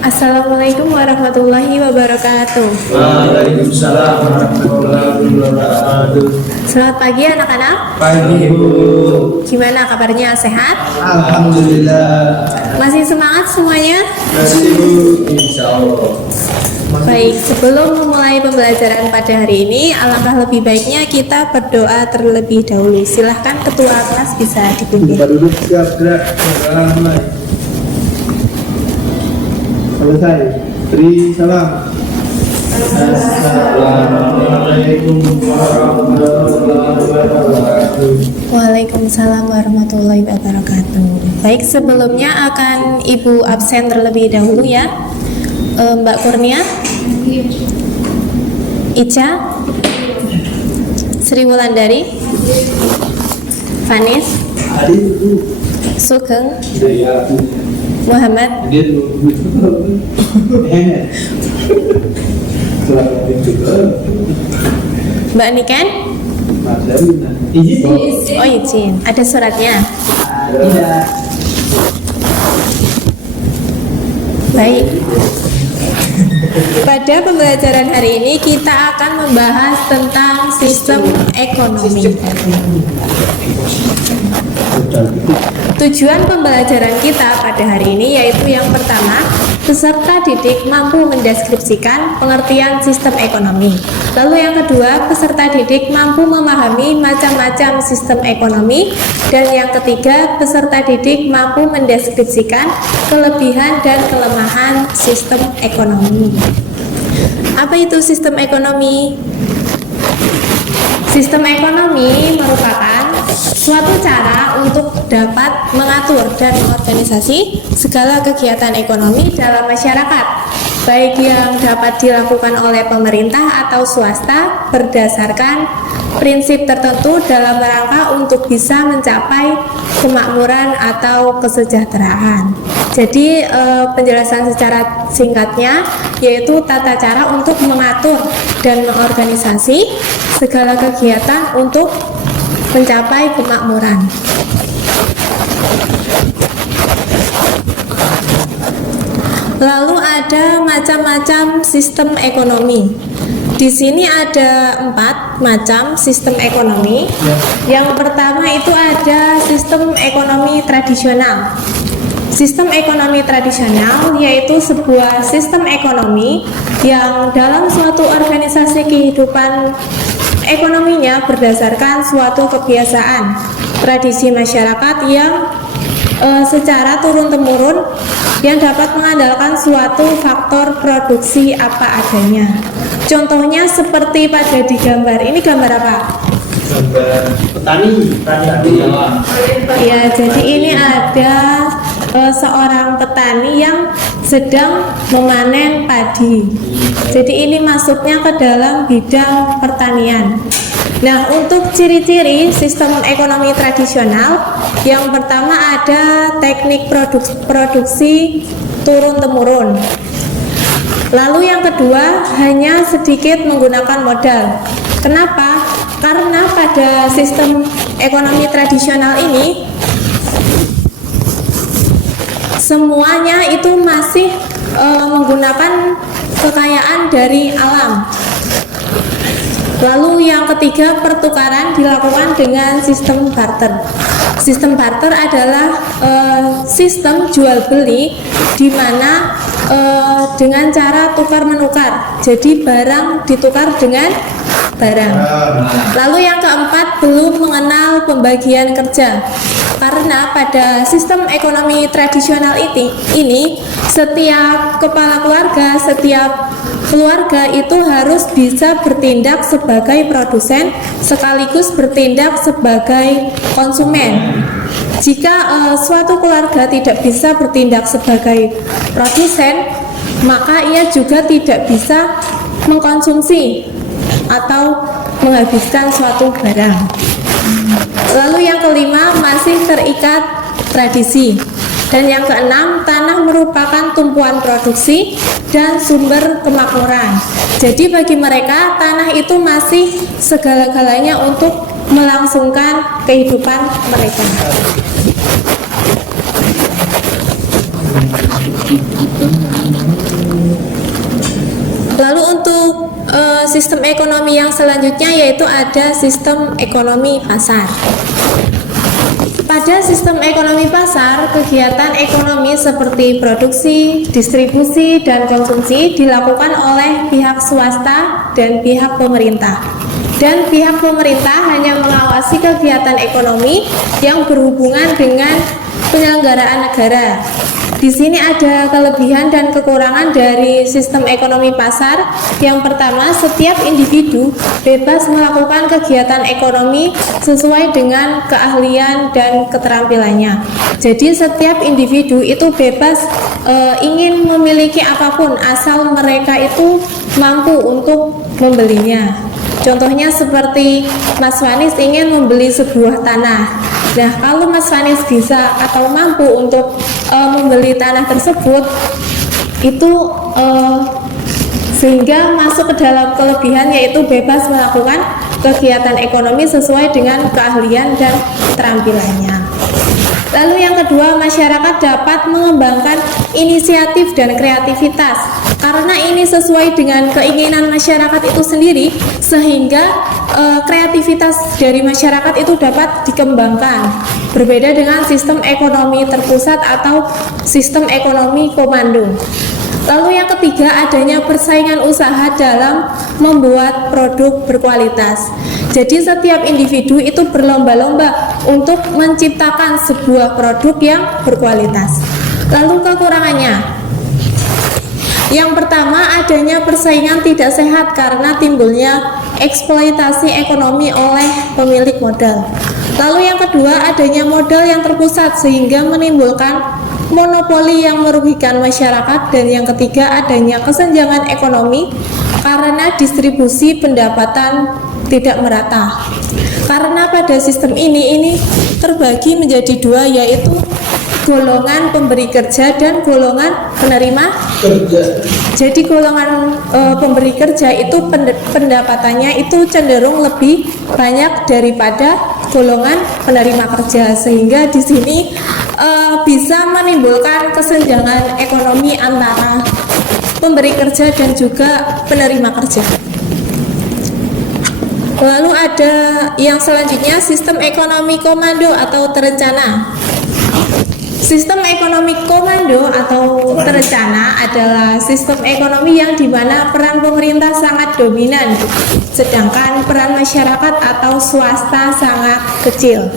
Assalamualaikum warahmatullahi wabarakatuh. Waalaikumsalam warahmatullahi wabarakatuh. Selamat pagi anak-anak. Pagi Bu. Gimana kabarnya, sehat? Alhamdulillah. Masih semangat semuanya? Masih Bu, insya Allah. Baik, sebelum memulai pembelajaran pada hari ini, alangkah lebih baiknya kita berdoa terlebih dahulu. Silahkan ketua kelas bisa dipimpin. Kita duduk siap gerak. Ramai. Selesai. Beri salam. Assalamualaikum warahmatullahi wabarakatuh. Waalaikumsalam warahmatullahi wabarakatuh. Baik, sebelumnya akan Ibu absen terlebih dahulu ya. Mbak Kurnia, Ica, Sri Wulandari, Fanis, Sugeng, Muhammad, Mbak Niken. Oh, izin. Ada suratnya. Baik. Pada pembelajaran hari ini kita akan membahas tentang sistem ekonomi. Tujuan pembelajaran kita pada hari ini yaitu yang pertama, peserta didik mampu mendeskripsikan pengertian sistem ekonomi. Lalu yang kedua, peserta didik mampu memahami macam-macam sistem ekonomi. Dan yang ketiga, peserta didik mampu mendeskripsikan kelebihan dan kelemahan sistem ekonomi. Apa itu sistem ekonomi? Sistem ekonomi merupakan suatu cara untuk dapat mengatur dan mengorganisasi segala kegiatan ekonomi dalam masyarakat, baik yang dapat dilakukan oleh pemerintah atau swasta berdasarkan prinsip tertentu dalam rangka untuk bisa mencapai kemakmuran atau kesejahteraan. Jadi penjelasan secara singkatnya yaitu tata cara untuk mengatur dan mengorganisasi segala kegiatan untuk mencapai kemakmuran. Lalu ada macam-macam sistem ekonomi. Di sini ada 4 macam sistem ekonomi. Yang pertama itu ada sistem ekonomi tradisional. Sistem ekonomi tradisional yaitu sebuah sistem ekonomi yang dalam suatu organisasi kehidupan ekonominya berdasarkan suatu kebiasaan, tradisi masyarakat yang secara turun-temurun yang dapat mengandalkan suatu faktor produksi apa adanya. Contohnya seperti pada di gambar. Ini gambar apa? Gambar petani. Ya, jadi ini ada seorang petani yang sedang memanen padi. Jadi ini masuknya ke dalam bidang pertanian. Nah, untuk ciri-ciri sistem ekonomi tradisional, yang pertama ada teknik produksi turun-temurun. Lalu yang kedua, hanya sedikit menggunakan modal. Kenapa? Karena pada sistem ekonomi tradisional ini semuanya itu masih menggunakan kekayaan dari alam. Lalu yang ketiga, pertukaran dilakukan dengan sistem barter. Sistem barter adalah sistem jual beli di mana dengan cara tukar menukar. Jadi barang ditukar dengan barang. Lalu yang keempat, belum mengenal pembagian kerja. Karena pada sistem ekonomi tradisional ini setiap kepala keluarga, setiap keluarga itu harus bisa bertindak sebagai produsen sekaligus bertindak sebagai konsumen. Jika suatu keluarga tidak bisa bertindak sebagai produsen, maka ia juga tidak bisa mengkonsumsi atau menghabiskan suatu barang. Lalu yang kelima, masih terikat tradisi. Dan yang keenam, tanah merupakan tumpuan produksi dan sumber kemakmuran. Jadi bagi mereka, tanah itu masih segala-galanya untuk melangsungkan kehidupan mereka. sistem ekonomi yang selanjutnya yaitu ada sistem ekonomi pasar. Pada sistem ekonomi pasar, kegiatan ekonomi seperti produksi, distribusi, dan konsumsi dilakukan oleh pihak swasta dan pihak pemerintah. Dan pihak pemerintah hanya mengawasi kegiatan ekonomi yang berhubungan dengan penyelenggaraan negara. Di sini ada kelebihan dan kekurangan dari sistem ekonomi pasar. Yang pertama, setiap individu bebas melakukan kegiatan ekonomi sesuai dengan keahlian dan keterampilannya. Jadi setiap individu itu bebas ingin memiliki apapun asal mereka itu mampu untuk membelinya. Contohnya seperti Mas Wanis ingin membeli sebuah tanah. Nah, kalau Mas Wanis bisa atau mampu untuk membeli tanah tersebut, itu sehingga masuk ke dalam kelebihan yaitu bebas melakukan kegiatan ekonomi sesuai dengan keahlian dan keterampilannya. Lalu yang kedua, masyarakat dapat mengembangkan inisiatif dan kreativitas karena ini sesuai dengan keinginan masyarakat itu sendiri, sehingga kreativitas dari masyarakat itu dapat dikembangkan. Berbeda dengan sistem ekonomi terpusat atau sistem ekonomi komando. Lalu yang ketiga, adanya persaingan usaha dalam membuat produk berkualitas. Jadi setiap individu itu berlomba-lomba untuk menciptakan sebuah produk yang berkualitas. Lalu kekurangannya, yang pertama, adanya persaingan tidak sehat karena timbulnya eksploitasi ekonomi oleh pemilik modal. Lalu yang kedua, adanya modal yang terpusat sehingga menimbulkan monopoli yang merugikan masyarakat. Dan yang ketiga, adanya kesenjangan ekonomi karena distribusi pendapatan tidak merata. Karena pada sistem ini terbagi menjadi dua, yaitu golongan pemberi kerja dan golongan penerima kerja. Jadi golongan pemberi kerja itu pendapatannya itu cenderung lebih banyak daripada golongan penerima kerja, sehingga di sini bisa menimbulkan kesenjangan ekonomi antara pemberi kerja dan juga penerima kerja. Lalu ada yang selanjutnya, sistem ekonomi komando atau terencana. Sistem ekonomi komando atau terencana adalah sistem ekonomi yang dimana peran pemerintah sangat dominan, sedangkan peran masyarakat atau swasta sangat kecil.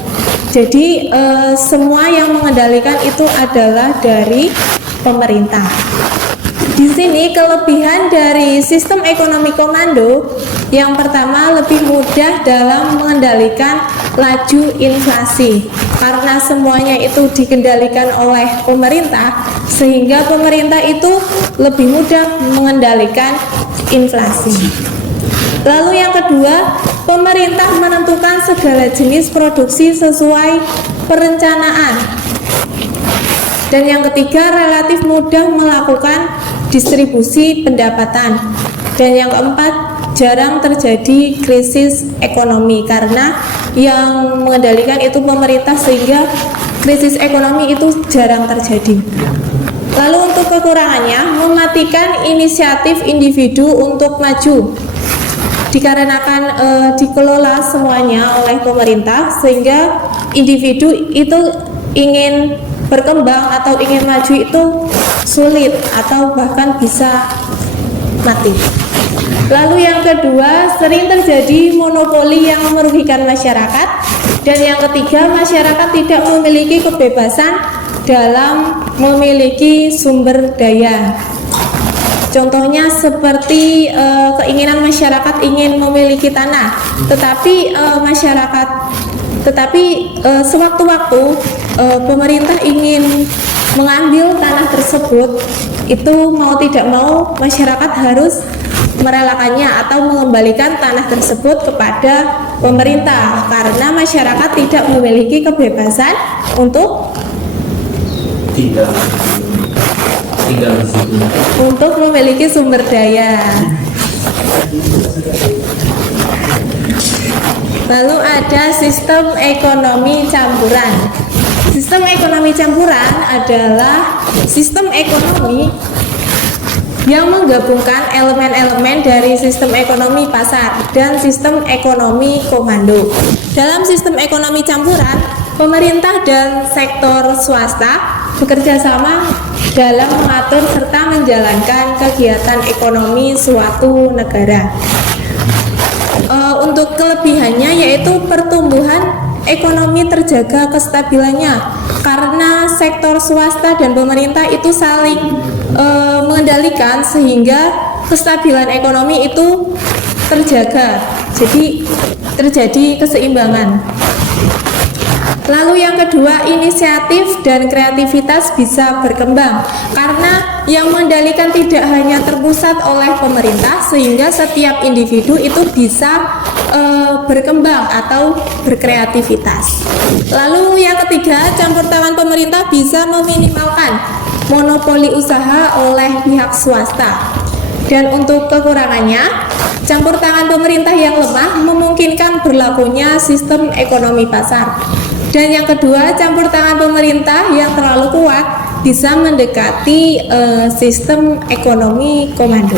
Jadi semua yang mengendalikan itu adalah dari pemerintah. Di sini kelebihan dari sistem ekonomi komando, yang pertama lebih mudah dalam mengendalikan laju inflasi karena semuanya itu dikendalikan oleh pemerintah, sehingga pemerintah itu lebih mudah mengendalikan inflasi. Lalu yang kedua, pemerintah menentukan segala jenis produksi sesuai perencanaan. Dan yang ketiga, relatif mudah melakukan distribusi pendapatan. Dan yang keempat, jarang terjadi krisis ekonomi karena yang mengendalikan itu pemerintah, sehingga krisis ekonomi itu jarang terjadi. Lalu untuk kekurangannya, mematikan inisiatif individu untuk maju dikarenakan dikelola semuanya oleh pemerintah, sehingga individu itu ingin berkembang atau ingin maju itu sulit atau bahkan bisa mati. Lalu yang kedua, sering terjadi monopoli yang merugikan masyarakat. Dan yang ketiga, masyarakat tidak memiliki kebebasan dalam memiliki sumber daya. Contohnya seperti keinginan masyarakat ingin memiliki tanah, tetapi sewaktu-waktu pemerintah ingin mengambil tanah tersebut, itu mau tidak mau masyarakat harus merelakannya atau mengembalikan tanah tersebut kepada pemerintah karena masyarakat tidak memiliki kebebasan untuk untuk memiliki sumber daya. Lalu ada sistem ekonomi campuran. Sistem ekonomi campuran adalah sistem ekonomi yang menggabungkan elemen-elemen dari sistem ekonomi pasar dan sistem ekonomi komando. Dalam sistem ekonomi campuran, pemerintah dan sektor swasta bekerja sama dalam mengatur serta menjalankan kegiatan ekonomi suatu negara. Untuk kelebihannya yaitu pertumbuhan ekonomi terjaga kestabilannya karena sektor swasta dan pemerintah itu saling mengendalikan sehingga kestabilan ekonomi itu terjaga, jadi terjadi keseimbangan. Lalu yang kedua, inisiatif dan kreativitas bisa berkembang karena yang mengendalikan tidak hanya terpusat oleh pemerintah sehingga setiap individu itu bisa berkembang atau berkreativitas. Lalu yang ketiga, campur tangan pemerintah bisa meminimalkan monopoli usaha oleh pihak swasta. Dan untuk kekurangannya, campur tangan pemerintah yang lemah memungkinkan berlakunya sistem ekonomi pasar. Dan yang kedua, campur tangan pemerintah yang terlalu kuat bisa mendekati sistem ekonomi komando.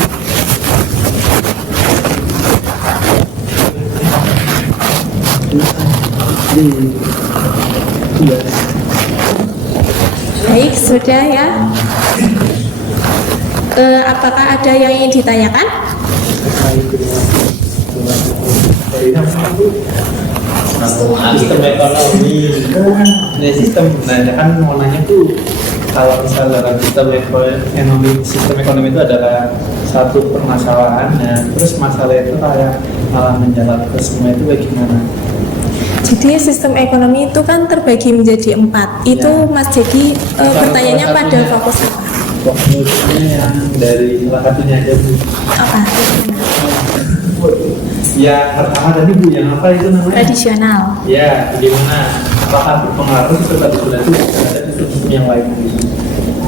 Baik, sudah ya. Apakah ada yang ingin ditanyakan? Sistem ekonomi. Ini sistem, nah kan mau nanya tuh, kalau misalnya dalam sistem ekonomi itu adalah satu permasalahan, nah terus masalah itu kayak malah menjalar ke semua itu bagaimana? Jadi sistem ekonomi itu kan terbagi menjadi 4. Itu Ya. Mas Jadi pertanyaannya pada fokus apa? Fokusnya yang dari salah satunya aja Bu. Apa? Ya pertama tadi Bu, yang apa itu namanya? Tradisional. Ya, gimana? Apakah berpengaruh seperti itu terhadap sistem yang lain?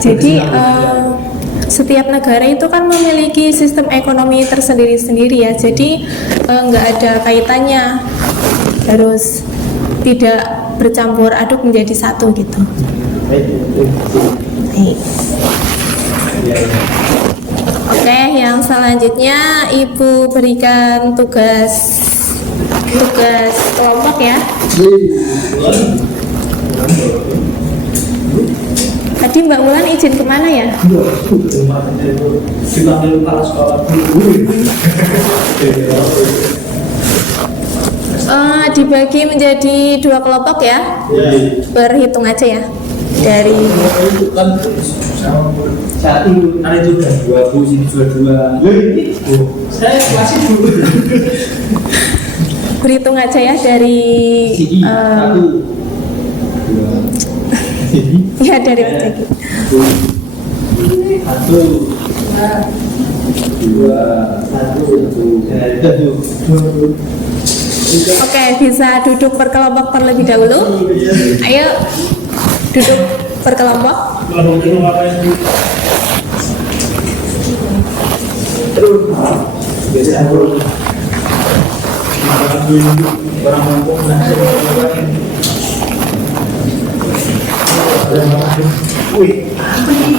Jadi setiap negara itu kan memiliki sistem ekonomi tersendiri-sendiri ya. Jadi nggak ada kaitannya, harus tidak bercampur aduk menjadi satu gitu. Baik. Oke, yang selanjutnya Ibu berikan tugas kelompok ya. Tadi Mbak Wulan izin kemana ya? Dibagi menjadi 2 kelompok ya. Berhitung aja ya. Dari Saat itu, itu udah 2 sini 22. Saya masih dulu. berhitung aja ya dari ya dari Mas Jaki. 1, 2, 1. Oke, bisa duduk berkelompok terlebih dahulu. Ayo duduk berkelompok.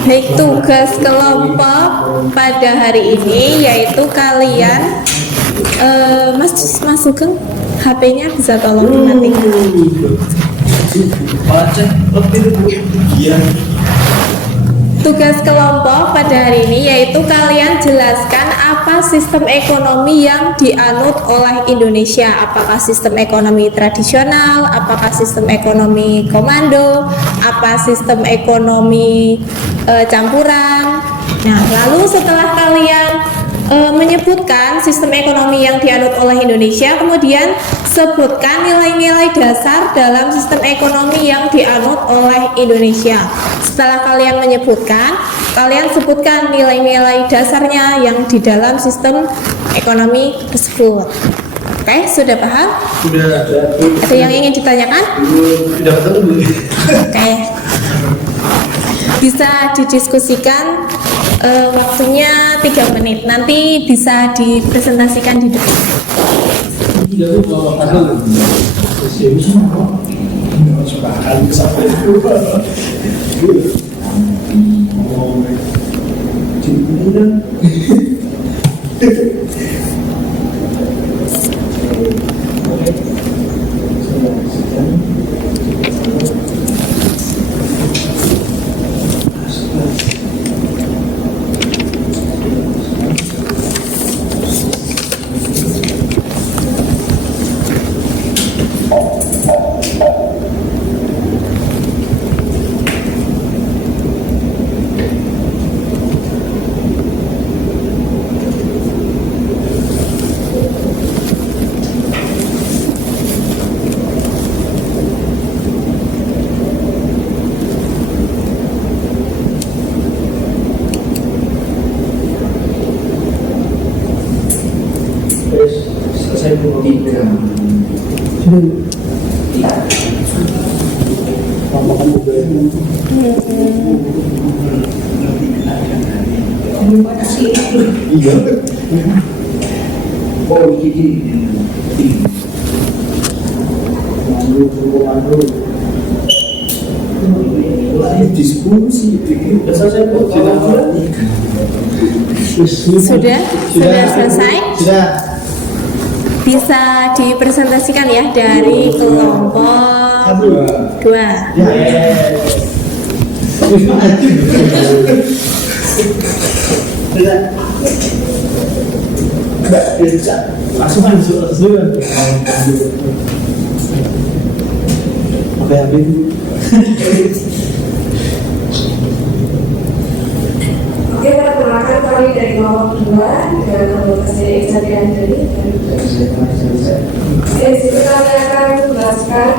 Baik, tugas kelompok pada hari ini yaitu kalian Mas Sugeng, HP-nya bisa tolong dimatikan. Tugas kelompok pada hari ini yaitu kalian jelaskan apa sistem ekonomi yang dianut oleh Indonesia. Apakah sistem ekonomi tradisional, apakah sistem ekonomi komando, apa sistem ekonomi campuran. Nah, lalu setelah kalian menyebutkan sistem ekonomi yang dianut oleh Indonesia, kemudian sebutkan nilai-nilai dasar dalam sistem ekonomi yang dianut oleh Indonesia. Setelah kalian menyebutkan, kalian sebutkan nilai-nilai dasarnya yang di dalam sistem ekonomi tersebut. Oke, sudah paham? Sudah. Ada yang ingin ditanyakan? Sudah ketemu. Oke. Bisa didiskusikan, waktunya 3 menit. Nanti bisa dipresentasikan di depan. Selesai pukul 3. Iya. Oh, ini diskusi selesai Sudah selesai? Sudah. Bisa dipresentasikan ya dari kelompok 2. Langsung masuk dulu. Apa yang Oke, perkenalkan kami dari kelompok 2 dengan anggota saya Iksan Andri. Di situ kami akan menjelaskan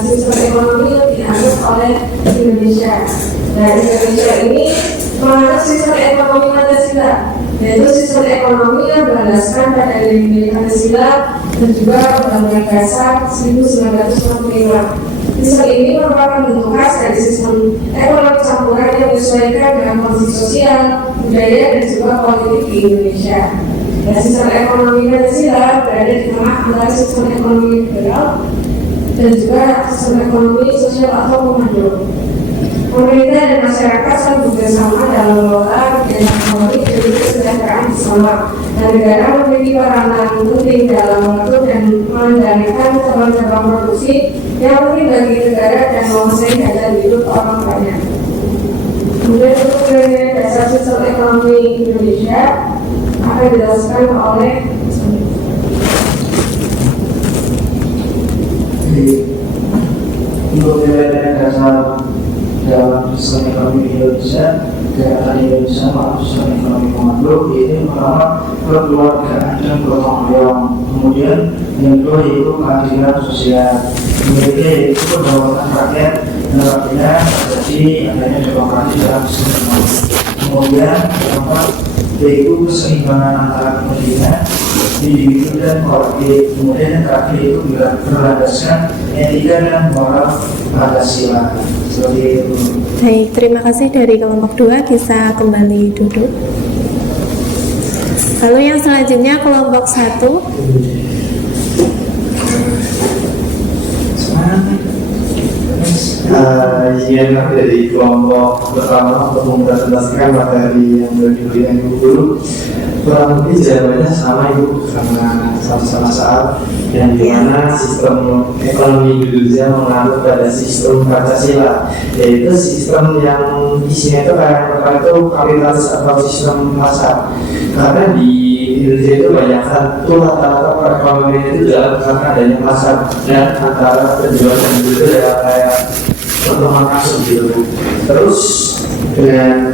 sistem ekonomi yang dianut oleh Indonesia. Nah, Indonesia ini menganut sistem ekonomi Pancasila, yaitu sistem ekonomi yang berlandaskan pada nilai-nilai Pancasila dan juga Undang-Undang Dasar 1945. Sistem ini merupakan bentuk khas dari sistem ekonomi campuran yang menyesuaikan dengan kondisi sosial, budaya, dan juga politik di Indonesia. Dan sistem ekonomi Pancasila berada di tengah antara sistem ekonomi liberal dan juga sistem ekonomi sosial atau komando. Pemerintah dan masyarakat selalu bekerjasama dalam mengelola kegiatan ekonomi demi kesejahteraan bersama. Dan negara memiliki peranan penting dalam mengatur dan mengendalikan cabang-cabang produksi yang penting bagi negara dan menguasai daya hidup orang banyak. Kemudian untuk nilai dasar sistem ekonomi Indonesia akan dijelaskan oleh untuk nilai dasar dalam sistem ekonomi Indonesia, gerakan Indonesia maupun sistem ekonomi komando, yaitu pertama kekeluargaan dan gotong royong, kemudian yang kedua yaitu keadilan sosial, kemudian yaitu kedaulatan rakyat dan rakyatnya terjadi adanya demokrasi dalam sistem ekonomi, kemudian keempat yaitu keseimbangan antara kepentingan individu dan kolektif, kemudian yang terakhir itu berlandaskan etika dan moral Pancasila. Seperti itu. Baik, terima kasih dari kelompok 2 bisa kembali duduk. Lalu yang selanjutnya kelompok 1. Izin dari kelompok pertama untuk mempresentasikan materi yang diberikan Ibu Guru. Kurang lebih jawabannya sama Ibu, karena sama-sama saat yang dimana sistem ekonomi Indonesia menganut pada sistem Pancasila, yaitu sistem yang isinya itu kayak itu kapitalis atau sistem pasar. Karena di Indonesia itu banyak satu rata-rata perekonomian itu dalam karena adanya pasar dan antara penjual dan itu ya kayak pertemuan kasus gitu. Terus dengan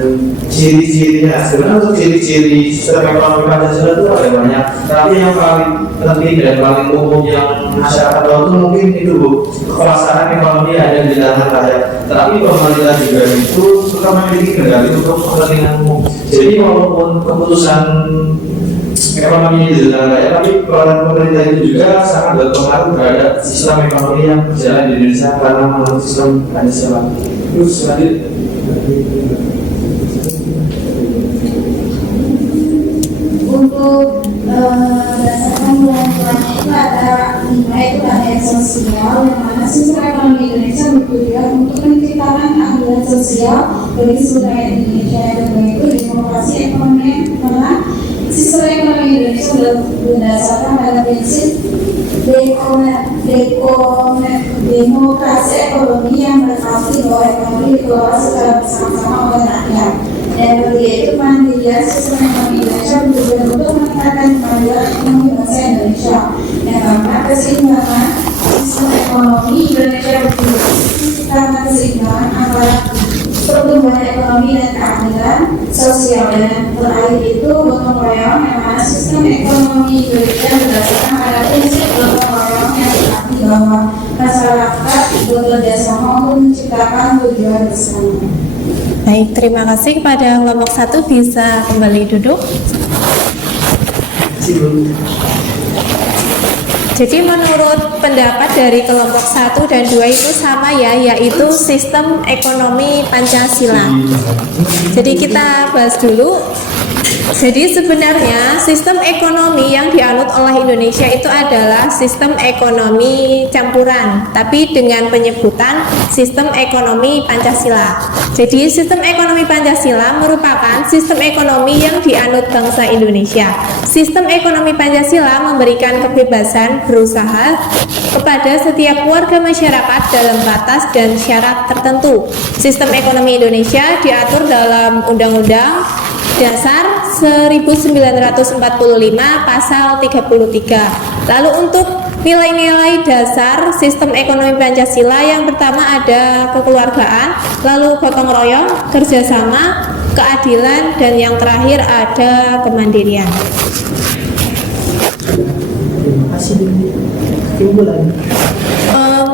ciri-cirinya, sebenarnya untuk ciri-ciri sistem ekonomi Pancasila itu ada banyak, tapi yang paling penting dan paling umum yang masyarakat tahu itu mungkin itu Bu, kekuasaan ekonomi ada di tangan rakyat, tapi pemerintah juga itu suka memiliki kendali untuk kepentingan umum. Jadi walaupun keputusan ekonomi di tangan rakyat, tapi peran pemerintah itu juga sangat berpengaruh terhadap sistem ekonomi yang berjalan di Indonesia karena menurut sistem Pancasila. Terus selanjutnya untuk berdasarkan kelompok itu ada kelima itu keadilan sosial, yang mana sistem ekonomi Indonesia bertujuan untuk menciptakan keadilan sosial bagi seluruh rakyat Indonesia. Dan itu demokrasi ekonomi, karena sistem ekonomi Indonesia berdasarkan pada prinsip demokrasi ekonomi yang berarti bahwa ekonomi dikelola secara bersama-sama oleh rakyat. Dan ketiga itu mandirian sistem ekonomi Indonesia bertujuan untuk meningkatkan kemajuan ekonomi bangsa Indonesia. Yang keempat, keseimbangan sistem ekonomi Indonesia bertujuan menciptakan keseimbangan antara pertumbuhan ekonomi dan keadilan sosial. Dan terakhir itu gotong royong, yang mana sistem ekonomi Indonesia berdasarkan pada prinsip gotong royong yang berarti bahwa masyarakat bekerja sama untuk menciptakan tujuan bersama. Baik, terima kasih. Kepada kelompok 1 bisa kembali duduk. Jadi menurut pendapat dari kelompok 1 dan 2 itu sama ya, yaitu sistem ekonomi Pancasila. Jadi kita bahas dulu. Jadi sebenarnya sistem ekonomi yang dianut oleh Indonesia itu adalah sistem ekonomi campuran, tapi dengan penyebutan sistem ekonomi Pancasila. Jadi sistem ekonomi Pancasila merupakan sistem ekonomi yang dianut bangsa Indonesia. Sistem ekonomi Pancasila memberikan kebebasan berusaha kepada setiap warga masyarakat dalam batas dan syarat tertentu. Sistem ekonomi Indonesia diatur dalam Undang-Undang Dasar 1945 pasal 33. Lalu untuk nilai-nilai dasar sistem ekonomi Pancasila, yang pertama ada kekeluargaan, lalu gotong royong, kerjasama, keadilan, dan yang terakhir ada kemandirian.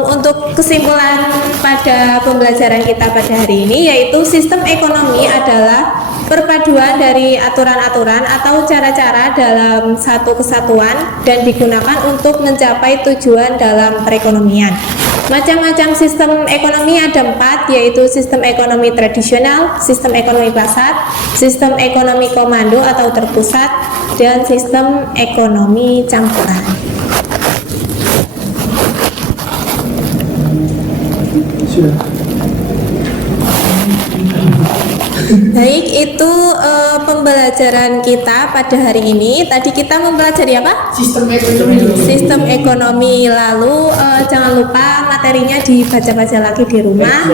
Untuk kesimpulan pada pembelajaran kita pada hari ini, yaitu sistem ekonomi adalah perpaduan dari aturan-aturan atau cara-cara dalam satu kesatuan dan digunakan untuk mencapai tujuan dalam perekonomian. Macam-macam sistem ekonomi ada 4, yaitu sistem ekonomi tradisional, sistem ekonomi pasar, sistem ekonomi komando atau terpusat, dan sistem ekonomi campuran. Baik, itu pembelajaran kita pada hari ini. Tadi kita mempelajari apa? Sistem ekonomi. Lalu jangan lupa materinya dibaca-baca lagi di rumah.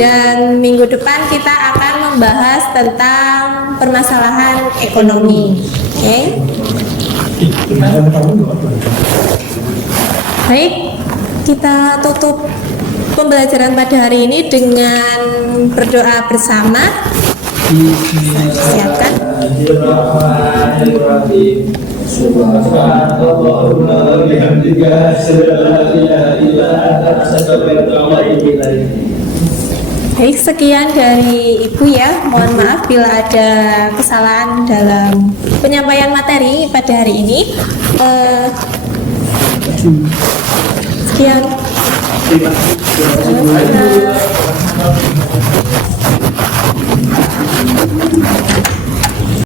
Dan minggu depan kita akan membahas tentang permasalahan ekonomi. Oke? Baik, kita tutup pembelajaran pada hari ini dengan berdoa bersama. Siapkan. Baik, sekian dari Ibu ya. Mohon maaf bila ada kesalahan dalam penyampaian materi pada hari ini. Sekian. Terima kasih.